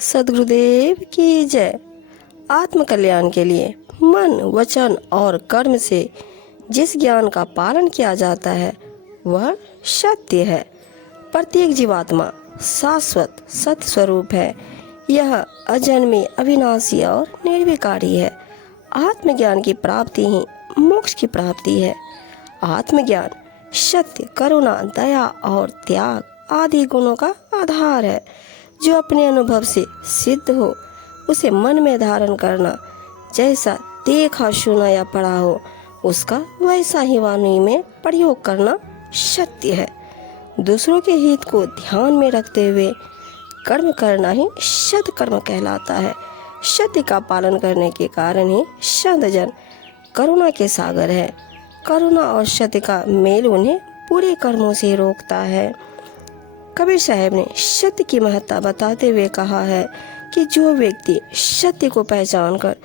सद्गुरुदेव की जय। आत्म कल्याण के लिए मन, वचन और कर्म से जिस ज्ञान का पालन किया जाता है वह सत्य है। प्रत्येक जीवात्मा शाश्वत सत्य स्वरूप है। यह अजन्मे, अविनाशी और निर्विकारी है। आत्मज्ञान की प्राप्ति ही मोक्ष की प्राप्ति है। आत्मज्ञान सत्य, करुणा, दया और त्याग आदि गुणों का आधार है। जो अपने अनुभव से सिद्ध हो उसे मन में धारण करना, जैसा देखा, सुना या पढ़ा हो उसका वैसा ही वाणी में प्रयोग करना सत्य है। दूसरों के हित को ध्यान में रखते हुए कर्म करना ही सत्कर्म कहलाता है। सत्य का पालन करने के कारण ही संतजन करुणा के सागर है। करुणा और सत्य का मेल उन्हें पूरे कर्मों से रोकता है। कबीर साहब ने सत्य की महत्ता बताते हुए कहा है कि जो व्यक्ति सत्य को पहचान कर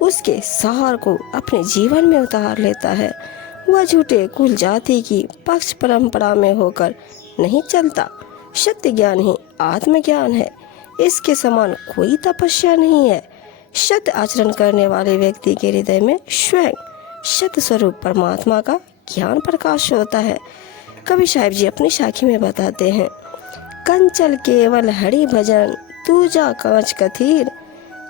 उसके सार को अपने जीवन में उतार लेता है वह झूठे कुल जाति की पक्ष परंपरा में होकर नहीं चलता। सत्य ज्ञान ही आत्मज्ञान है। इसके समान कोई तपस्या नहीं है। सत्य आचरण करने वाले व्यक्ति के हृदय में स्वयं सत्य स्वरूप परमात्मा का ज्ञान प्रकाश होता है। कबीर साहब जी अपनी साखी में बताते हैं, कंचल केवल हरि भजन, दूजा कांच कथीर,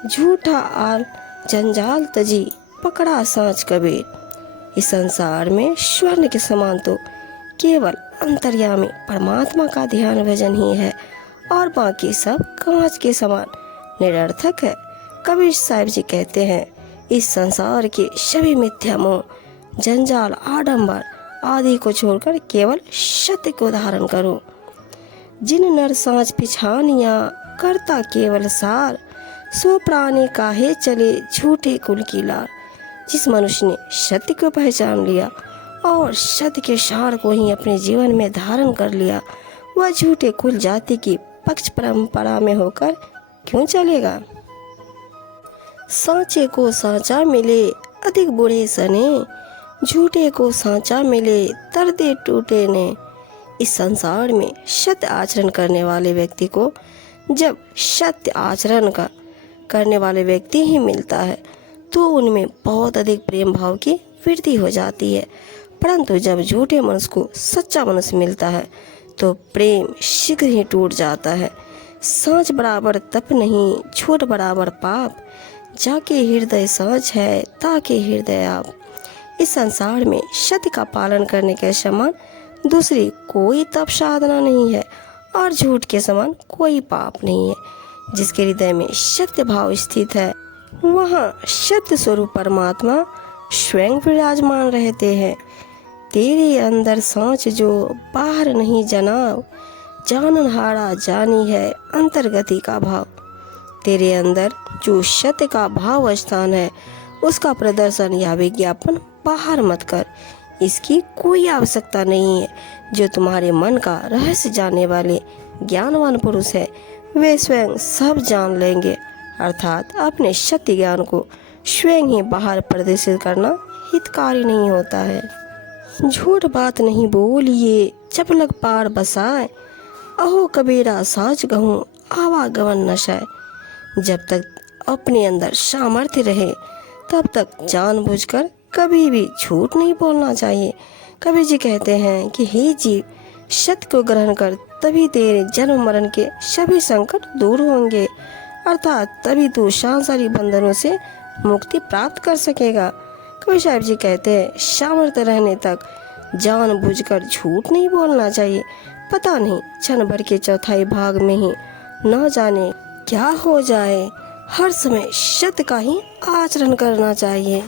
झूठा आल जंजाल तजी, पकड़ा सांच कबीर। इस संसार में स्वर्ण के समान तो केवल अंतर्यामी परमात्मा का ध्यान भजन ही है और बाकी सब कांच के समान निरर्थक है। कबीर साहब जी कहते हैं, इस संसार के सभी मिथ्या मोह, जंजाल, आडंबर आदि को छोड़कर केवल सत्य को धारण करो। जिन नर सांच पिछानिया, करता केवल सार, सो प्राणी काहे चले झूठे कुल की लार। जिस मनुष्य ने सत्य को पहचान लिया और सत्य के सार को ही अपने जीवन में धारण कर लिया वह झूठे कुल जाति की पक्ष परंपरा में होकर क्यों चलेगा। सांचे को सांचा मिले अधिक बुरे सने, झूठे को सांचा मिले दर्दे टूटे ने। इस संसार में सत्य आचरण करने वाले व्यक्ति को जब सत्य आचरण का करने वाले व्यक्ति ही मिलता है तो उनमें बहुत अधिक प्रेम भाव की वृद्धि हो जाती है। परंतु जब झूठे मनुष्य को सच्चा मनुष्य मिलता है तो प्रेम शीघ्र ही टूट जाता है। सांच बराबर तप नहीं, झूठ बराबर पाप, जाके हृदय सांच है ताके हृदय आप। इस संसार में सत्य का पालन करने के समान दूसरी कोई तप साधना नहीं है और झूठ के समान कोई पाप नहीं है। जिसके हृदय में सत्य भाव स्थित है वहाँ सत्य स्वरूप परमात्मा स्वयं विराजमान रहते हैं। तेरे अंदर सांच जो बाहर नहीं जनाब, जाननहारा जानी है अंतर्गति का भाव। तेरे अंदर जो सत्य का भाव स्थान है उसका प्रदर्शन या विज्ञापन बाहर मत कर। इसकी कोई आवश्यकता नहीं है। जो तुम्हारे मन का रहस्य जानने वाले ज्ञानवान पुरुष है वे स्वयं सब जान लेंगे। अर्थात अपने सत्य ज्ञान को स्वयं ही बाहर प्रदर्शित करना हितकारी नहीं होता है। झूठ बात नहीं बोलिए चपलक पार बसाए, अहो कबीरा साच गहूँ आवागमन नशाए। जब तक अपने अंदर सामर्थ्य रहे तब तक जानबूझकर कभी भी झूठ नहीं बोलना चाहिए। कबीर जी कहते हैं कि हे जीव, सत्य को ग्रहण कर तभी तेरे जन्म मरण के सभी संकट दूर होंगे, अर्थात तभी तू सांसारिक बंधनों से मुक्ति प्राप्त कर सकेगा। कबीर साहब जी कहते हैं, सामर्थ्य रहने तक जानबूझकर झूठ नहीं बोलना चाहिए। पता नहीं क्षण भर के चौथाई भाग में ही न जाने क्या हो जाए। हर समय सत्य का ही आचरण करना चाहिए।